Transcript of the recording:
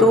2